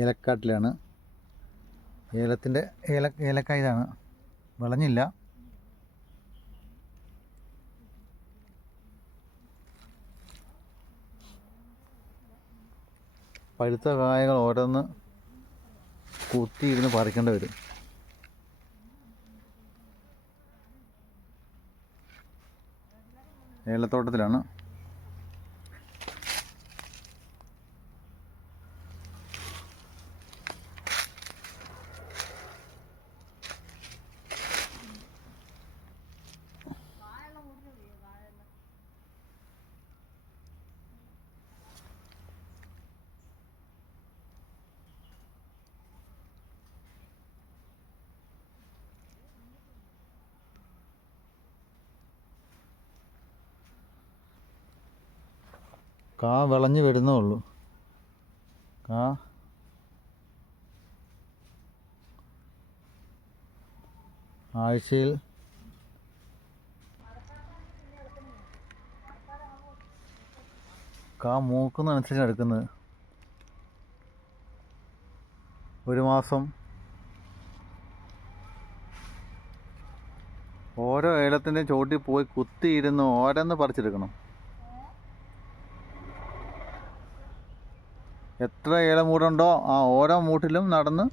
ഏലക്കാട്ടിലാണ്. ഏലക്ക ഇതാണ്, വിളഞ്ഞില്ല. പഴുത്ത കായകൾ ഓരോന്ന് കുത്തിയിരുന്ന് പറിക്കേണ്ടി വരും. ഏലത്തോട്ടത്തിലാണ്. കാ വിളഞ്ഞ് വരുന്നേ ഉള്ളൂ. കാ ആഴ്ചയിൽ കാ മൂക്കുന്നതനുസരിച്ചാണ് എടുക്കുന്നത്. ഒരു മാസം ഓരോ ഏലത്തിൻ്റെ ചോട്ടിൽ പോയി കുത്തിയിരുന്ന് ഓരോന്ന് പറിച്ചെടുക്കണം. എത്ര ഏലമൂടുണ്ടോ ആ ഓരോ മൂട്ടിലും നടന്ന്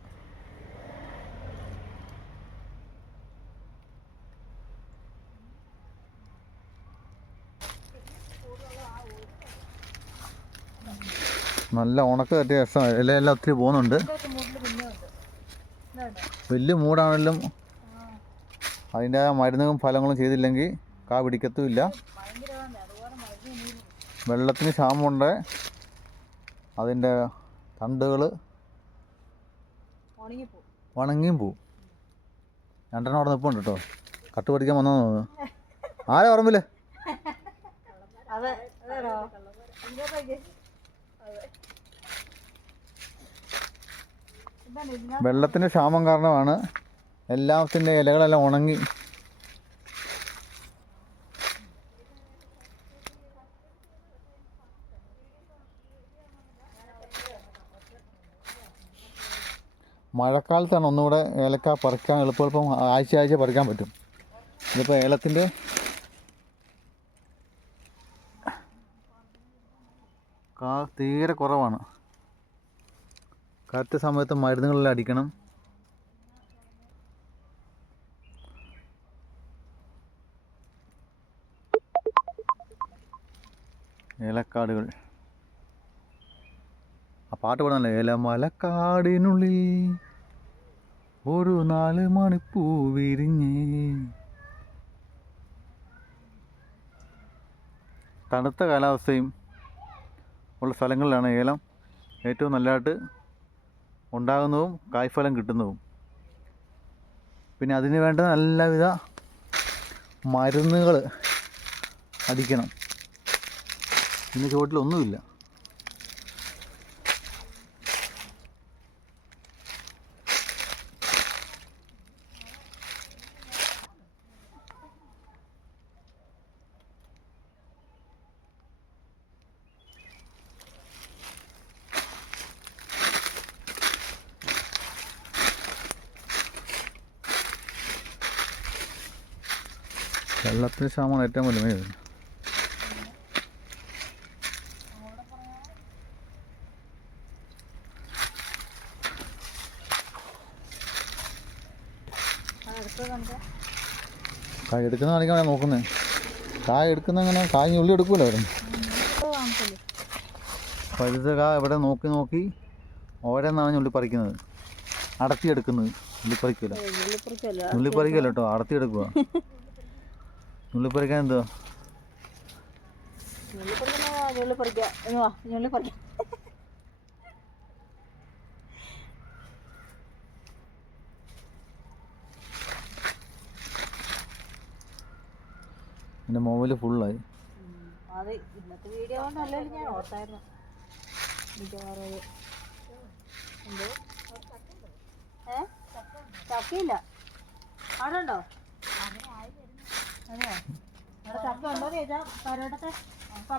നല്ല ഉണക്ക് തട്ടിയ രസം. ഇലയെല്ലാം ഒത്തിരി പോകുന്നുണ്ട്. വലിയ മൂടാണെങ്കിലും അതിൻ്റെ മരുന്നും ഫലങ്ങളും ചെയ്തില്ലെങ്കിൽ കാ പിടിക്കത്തുമില്ല. വെള്ളത്തിന് ക്ഷാമമുണ്ട്. അതിൻ്റെ തണ്ടുകൾ ഉണങ്ങിയും പോവും. രണ്ടെണ്ണം അവിടെ നിൽപ്പുണ്ട് കേട്ടോ. കട്ട് പഠിക്കാൻ വന്നോ തോന്നുന്നു. ആരാ പറമ്പില്? വെള്ളത്തിൻ്റെ ക്ഷാമം കാരണമാണ് എല്ലാത്തിൻ്റെ ഇലകളെല്ലാം ഉണങ്ങി. മഴക്കാലത്താണ് ഒന്നുകൂടെ ഏലക്ക പറിക്കാൻ എളുപ്പം ആഴ്ച പറിക്കാൻ പറ്റും. ഇതിപ്പോൾ ഏലത്തിൻ്റെ കാ തീരെ കുറവാണ്. കറക്റ്റ് സമയത്ത് മരുന്നുകളെല്ലാം അടിക്കണം. ഏലക്കാടുകൾ ആ പാട്ട് പാടുന്നല്ലേ, ഏലമലക്കാടിനുള്ളിൽ ഒരു 4 മണിപ്പൂ വിരിഞ്ഞ്. തണുത്ത കാലാവസ്ഥയും ഉള്ള സ്ഥലങ്ങളിലാണ് ഏലം ഏറ്റവും നല്ലതായിട്ട് ഉണ്ടാകുന്നതും കായ്ഫലം കിട്ടുന്നതും. പിന്നെ അതിന് വേണ്ട നല്ലവിധ മരുന്നുകൾ അടിക്കണം. ഇതിൻ്റെ ചുവട്ടിലൊന്നുമില്ല. വെള്ളത്തിന് ക്ഷാമമാണ് ഏറ്റവും വലിയ മെയിൻ. കായ് എടുക്കുന്ന കാണിക്കാൻ നോക്കുന്നത്. കായ് എടുക്കുന്ന എങ്ങനെ? കായ് ഉള്ളി എടുക്കൂല്ലോ അവിടെ. പഴുത്ത കായ ഇവിടെ നോക്കി ഓരോന്നാണ് ഉള്ളി പറിക്കുന്നത്, അടത്തിയെടുക്കുന്നത്. ഉള്ളിപ്പറിക്കല്ലോ കേട്ടോ, അടത്തിയെടുക്കുക. ഉള്ളിപ്പറിക്കാൻ എന്തോ എൻ്റെ മൊബൈല് ഫുള്ളായി. ഇന്നത്തെ വീഡിയോ കൊണ്ടല്ലേ ഞാൻ ഓർത്തായിരുന്നു. ചക്കയില്ല അവിടെ ഉണ്ടോ? അതെയോ? അവിടെ ചക്ക ഉണ്ടോ ചോദിച്ചാൽ കരോട്ടത്തെ